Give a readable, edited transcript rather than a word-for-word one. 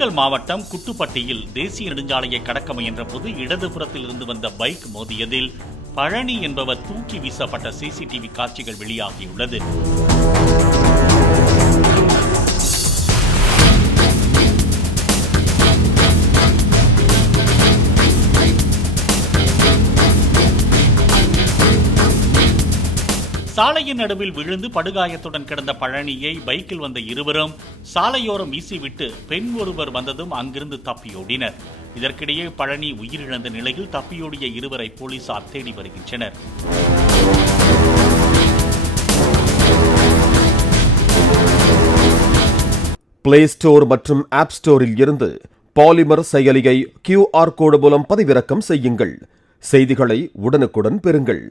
திண்டுக்கல் மாவட்டம் குட்டுப்பட்டியில் தேசிய நெடுஞ்சாலையை கடக்க முயன்ற போது இடதுபுறத்தில் இருந்து வந்த பைக் மோதியதில் பழனி என்பவர் தூக்கி வீசப்பட்ட சிசிடிவி காட்சிகள் வெளியாகியுள்ளது. சாலையின் நடுவில் விழுந்து படுகாயத்துடன் கிடந்த பழனியை பைக்கில் வந்த இருவரும் சாலையோரம் வீசிவிட்டு பெண் ஒருவர் வந்ததும் அங்கிருந்து தப்பியோடினர். இதற்கிடையே பழனி உயிரிழந்த நிலையில் தப்பியோடிய இருவரை போலீசார் தேடி வருகின்றனர். பிளே ஸ்டோர் மற்றும் ஆப் ஸ்டோரில் இருந்து பாலிமர் செயலியை QR கோடு மூலம் பதிவிறக்கம் செய்யுங்கள். செய்திகளை உடனுக்குடன் பெறுங்கள்.